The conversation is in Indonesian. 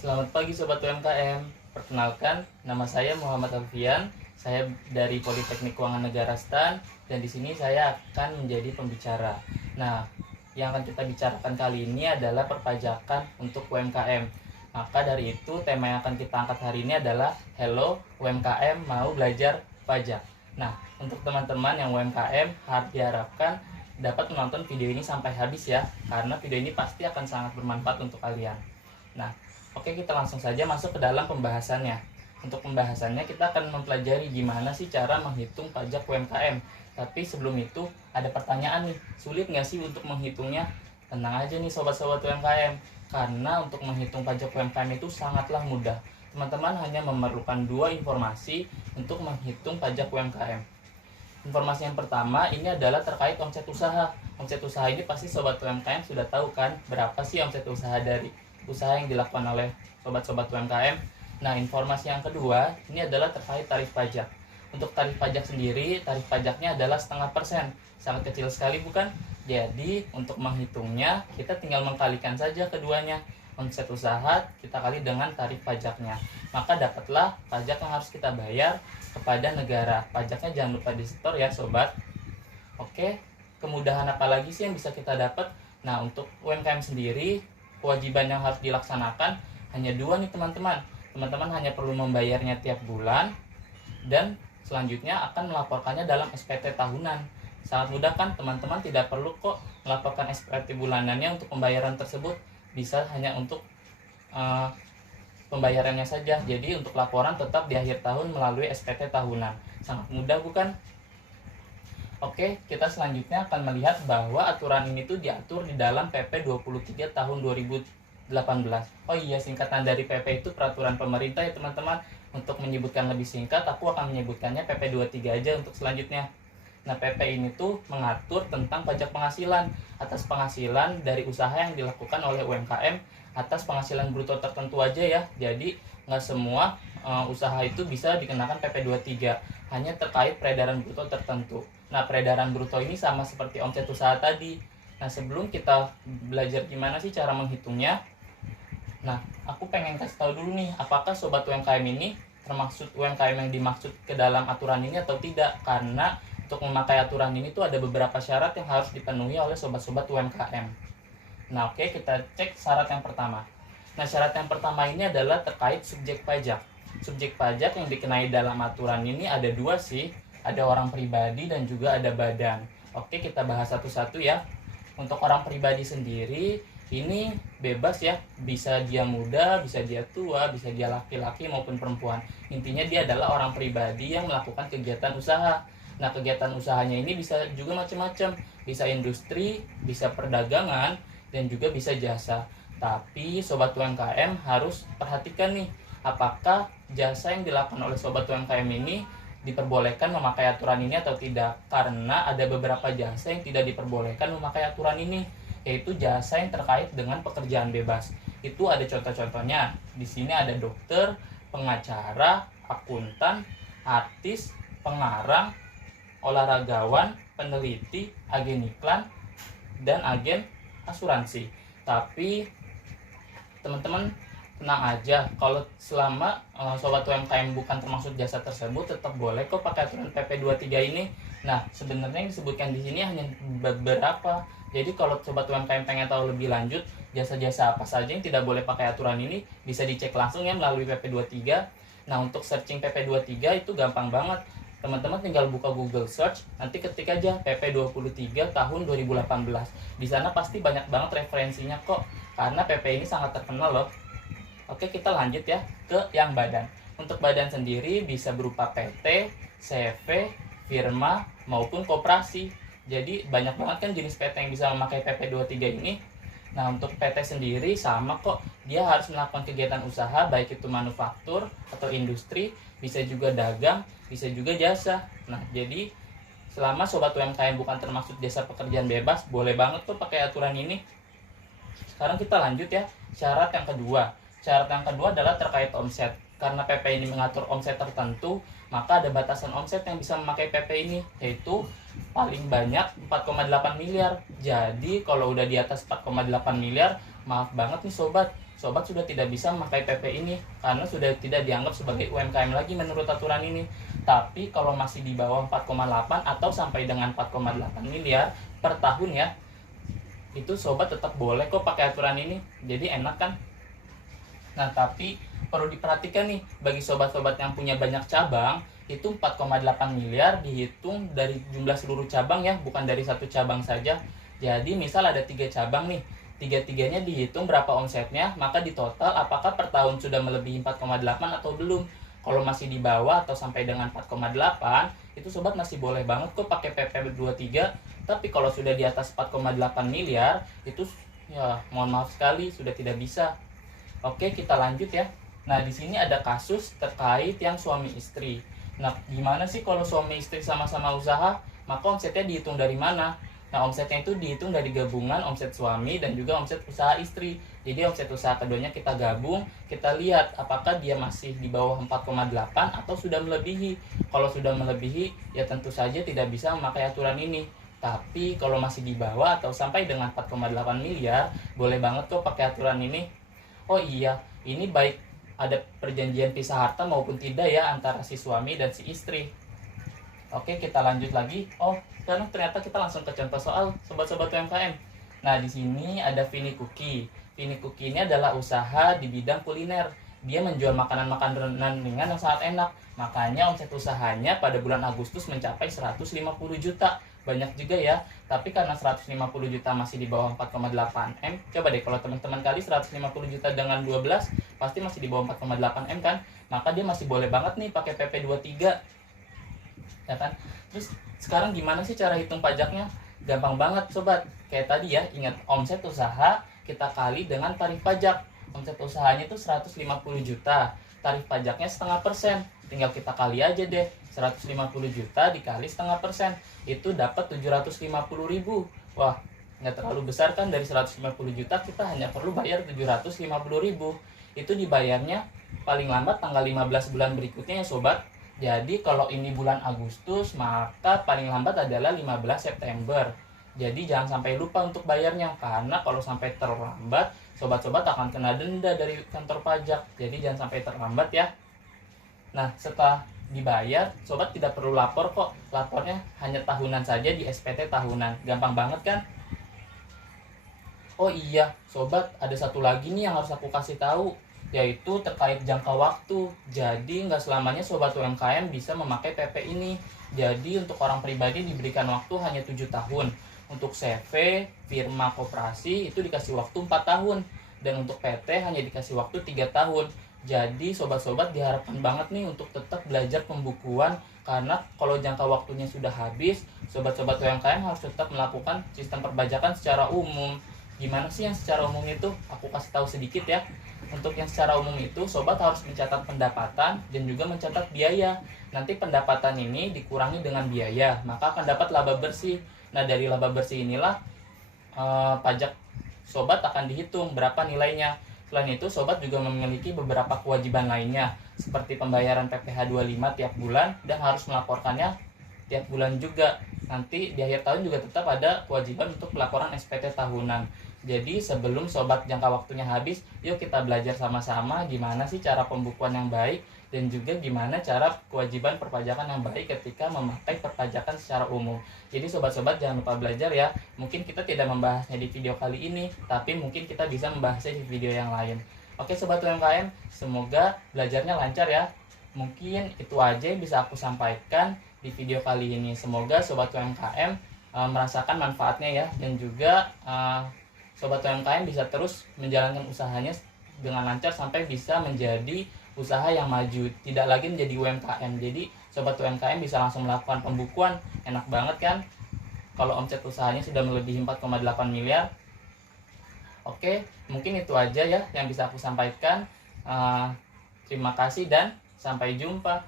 Selamat pagi Sobat UMKM. Perkenalkan, nama saya Muhammad Alfian. Saya dari Politeknik Keuangan Negara STAN dan di sini saya akan menjadi pembicara. Nah, yang akan kita bicarakan kali ini adalah perpajakan untuk UMKM. Maka dari itu, tema yang akan kita angkat hari ini adalah Hello UMKM mau belajar pajak. Nah, untuk teman-teman yang UMKM diharapkan dapat menonton video ini sampai habis ya, karena video ini pasti akan sangat bermanfaat untuk kalian. Nah, oke, kita langsung saja masuk ke dalam pembahasannya. Untuk pembahasannya kita akan mempelajari gimana sih cara menghitung pajak UMKM. Tapi sebelum itu ada pertanyaan nih, sulit nggak sih untuk menghitungnya? Tenang aja nih sobat-sobat UMKM, karena untuk menghitung pajak UMKM itu sangatlah mudah. Teman-teman hanya memerlukan dua informasi untuk menghitung pajak UMKM. Informasi yang pertama ini adalah terkait omset usaha. Omset usaha ini pasti sobat UMKM sudah tahu kan, berapa sih omset usaha dari usaha yang dilakukan oleh sobat-sobat UMKM. Nah, informasi yang kedua ini adalah terkait tarif pajak. Untuk tarif pajak sendiri, tarif pajaknya adalah 0,5%. Sangat kecil sekali bukan? Jadi, untuk menghitungnya, kita tinggal mengkalikan saja keduanya. Omset usaha kita kali dengan tarif pajaknya. Maka dapatlah pajak yang harus kita bayar kepada negara. Pajaknya jangan lupa disetor ya sobat. Oke, kemudahan apa lagi sih yang bisa kita dapat? Nah, untuk UMKM sendiri, kewajiban yang harus dilaksanakan hanya dua nih teman-teman. Teman-teman hanya perlu membayarnya tiap bulan dan selanjutnya akan melaporkannya dalam SPT tahunan. Sangat mudah kan teman-teman, tidak perlu kok melaporkan SPT bulanannya untuk pembayaran tersebut. Bisa hanya untuk pembayarannya saja. Jadi untuk laporan tetap di akhir tahun melalui SPT tahunan. Sangat mudah bukan? Oke, kita selanjutnya akan melihat bahwa aturan ini tuh diatur di dalam PP 23 tahun 2018. Oh iya, singkatan dari PP itu peraturan pemerintah ya teman-teman. Untuk menyebutkan lebih singkat, aku akan menyebutkannya PP 23 aja untuk selanjutnya. Nah, PP ini tuh mengatur tentang pajak penghasilan atas penghasilan dari usaha yang dilakukan oleh UMKM atas penghasilan bruto tertentu aja ya. Jadi nggak semua usaha itu bisa dikenakan PP 23, hanya terkait peredaran bruto tertentu. Nah, peredaran bruto ini sama seperti omset usaha tadi. Nah, sebelum kita belajar gimana sih cara menghitungnya, nah, aku pengen kasih tahu dulu nih, apakah sobat UMKM ini termaksud UMKM yang dimaksud ke dalam aturan ini atau tidak? Karena untuk memakai aturan ini tuh ada beberapa syarat yang harus dipenuhi oleh sobat-sobat UMKM. Nah, oke, kita cek syarat yang pertama. Nah, syarat yang pertama ini adalah terkait subjek pajak. Subjek pajak yang dikenai dalam aturan ini ada dua sih, ada orang pribadi dan juga ada badan. Oke, kita bahas satu-satu ya. Untuk orang pribadi sendiri, ini bebas ya, bisa dia muda, bisa dia tua, bisa dia laki-laki maupun perempuan. Intinya dia adalah orang pribadi yang melakukan kegiatan usaha. Nah, kegiatan usahanya ini bisa juga macam-macam, bisa industri, bisa perdagangan, dan juga bisa jasa. Tapi sobat UMKM harus perhatikan nih, apakah jasa yang dilakukan oleh sobat UMKM ini diperbolehkan memakai aturan ini atau tidak. Karena ada beberapa jasa yang tidak diperbolehkan memakai aturan ini, yaitu jasa yang terkait dengan pekerjaan bebas. Itu ada contoh-contohnya. Di sini ada dokter, pengacara, akuntan, artis, pengarang, olahragawan, peneliti, agen iklan, dan agen asuransi. Tapi teman-teman tenang aja, kalau selama sobat UMKM bukan termasuk jasa tersebut, tetap boleh kok pakai aturan PP 23 ini. Nah, sebenarnya yang disebutkan di sini hanya beberapa. Jadi kalau sobat UMKM pengen tahu lebih lanjut jasa-jasa apa saja yang tidak boleh pakai aturan ini, bisa dicek langsung ya melalui PP 23. Nah, untuk searching PP 23 itu gampang banget. Teman-teman tinggal buka Google Search, nanti ketik aja PP 23 tahun 2018. Di sana pasti banyak banget referensinya kok, karena PP ini sangat terkenal loh. Oke, kita lanjut ya ke yang badan. Untuk badan sendiri bisa berupa PT, CV, firma, maupun koperasi. Jadi banyak banget kan jenis PT yang bisa memakai PP 23 ini. Nah, untuk PT sendiri sama kok, dia harus melakukan kegiatan usaha, baik itu manufaktur atau industri, bisa juga dagang, bisa juga jasa. Nah, jadi selama sobat UMKM bukan termasuk jasa pekerjaan bebas, boleh banget tuh pakai aturan ini. Sekarang kita lanjut ya, syarat yang kedua. Syarat yang kedua adalah terkait omset. Karena PP ini mengatur omset tertentu, maka ada batasan omset yang bisa memakai PP ini, yaitu paling banyak 4,8 miliar. Jadi kalau udah di atas 4,8 miliar, maaf banget nih sobat, sobat sudah tidak bisa memakai PP ini karena sudah tidak dianggap sebagai UMKM lagi menurut aturan ini. Tapi kalau masih di bawah 4,8 atau sampai dengan 4,8 miliar per tahun ya, itu sobat tetap boleh kok pakai aturan ini. Jadi enak kan? Nah, tapi perlu diperhatikan nih, bagi sobat-sobat yang punya banyak cabang, itu 4,8 miliar dihitung dari jumlah seluruh cabang ya, bukan dari satu cabang saja. Jadi misal ada 3 cabang nih, tiga-tiganya dihitung berapa omsetnya, maka di total apakah per tahun sudah melebihi 4,8 atau belum. Kalau masih di bawah atau sampai dengan 4,8, itu sobat masih boleh banget kok pakai PP 23. Tapi kalau sudah di atas 4,8 miliar, itu ya mohon maaf sekali sudah tidak bisa. Oke, kita lanjut ya. Nah, di sini ada kasus terkait yang suami istri. Nah, gimana sih kalau suami istri sama-sama usaha? Maka omsetnya dihitung dari mana? Nah, omsetnya itu dihitung dari gabungan omset suami dan juga omset usaha istri. Jadi omset usaha keduanya kita gabung, kita lihat apakah dia masih di bawah 4,8 atau sudah melebihi. Kalau sudah melebihi, ya tentu saja tidak bisa memakai aturan ini. Tapi kalau masih di bawah atau sampai dengan 4,8 miliar, boleh banget kok pakai aturan ini. Oh iya, ini baik ada perjanjian pisah harta maupun tidak ya antara si suami dan si istri. Oke, kita lanjut lagi. Oh, sekarang ternyata kita langsung ke contoh soal sobat-sobat UMKM. Nah, di sini ada Vini Cookie. Vini Cookie ini adalah usaha di bidang kuliner. Dia menjual makanan-makanan ringan yang sangat enak. Makanya omset usahanya pada bulan Agustus mencapai 150 juta. Banyak juga ya, tapi karena 150 juta masih di bawah 4,8 M. Coba deh kalau teman-teman kali 150 juta dengan 12 pasti masih di bawah 4,8 M kan, maka dia masih boleh banget nih pakai PP 23 ya kan. Terus sekarang gimana sih cara hitung pajaknya? Gampang banget sobat, kayak tadi ya, ingat omset usaha kita kali dengan tarif pajak. Omset usahanya itu 150 juta, tarif pajaknya 0,5%. Tinggal kita kali aja deh, 150 juta dikali 0,5%, itu dapat 750 ribu. Wah, nggak terlalu besar kan, dari 150 juta kita hanya perlu bayar 750 ribu. Itu dibayarnya paling lambat tanggal 15 bulan berikutnya ya sobat. Jadi kalau ini bulan Agustus, maka paling lambat adalah 15 September. Jadi jangan sampai lupa untuk bayarnya, karena kalau sampai terlambat, sobat-sobat akan kena denda dari kantor pajak. Jadi jangan sampai terlambat ya. Nah, setelah dibayar, sobat tidak perlu lapor kok. Lapornya hanya tahunan saja di SPT tahunan. Gampang banget kan? Oh iya, sobat, ada satu lagi nih yang harus aku kasih tahu, yaitu terkait jangka waktu. Jadi nggak selamanya sobat UMKM bisa memakai PP ini. Jadi untuk orang pribadi diberikan waktu hanya 7 tahun. Untuk CV, firma koperasi itu dikasih waktu 4 tahun. Dan untuk PT hanya dikasih waktu 3 tahun. Jadi sobat-sobat diharapkan banget nih untuk tetap belajar pembukuan, karena kalau jangka waktunya sudah habis, sobat-sobat UMKM harus tetap melakukan sistem perpajakan secara umum. Gimana sih yang secara umum itu? Aku kasih tahu sedikit ya. Untuk yang secara umum itu, sobat harus mencatat pendapatan dan juga mencatat biaya. Nanti pendapatan ini dikurangi dengan biaya, maka akan dapat laba bersih. Nah, dari laba bersih inilah pajak sobat akan dihitung berapa nilainya. Selain itu, sobat juga memiliki beberapa kewajiban lainnya, seperti pembayaran PPh 25 tiap bulan dan harus melaporkannya tiap bulan juga. Nanti di akhir tahun juga tetap ada kewajiban untuk pelaporan SPT tahunan. Jadi sebelum sobat jangka waktunya habis, yuk kita belajar sama-sama gimana sih cara pembukuan yang baik dan juga gimana cara kewajiban perpajakan yang baik ketika memakai perpajakan secara umum. Jadi sobat-sobat jangan lupa belajar ya. Mungkin kita tidak membahasnya di video kali ini, tapi mungkin kita bisa membahasnya di video yang lain. Oke sobat UMKM, semoga belajarnya lancar ya. Mungkin itu aja yang bisa aku sampaikan di video kali ini. Semoga sobat UMKM merasakan manfaatnya ya, dan juga sobat UMKM bisa terus menjalankan usahanya dengan lancar sampai bisa menjadi usaha yang maju, tidak lagi menjadi UMKM. Jadi sobat UMKM bisa langsung melakukan pembukuan, enak banget kan kalau omset usahanya sudah melebihi 4,8 miliar. Oke, mungkin itu aja ya yang bisa aku sampaikan. Terima kasih dan sampai jumpa.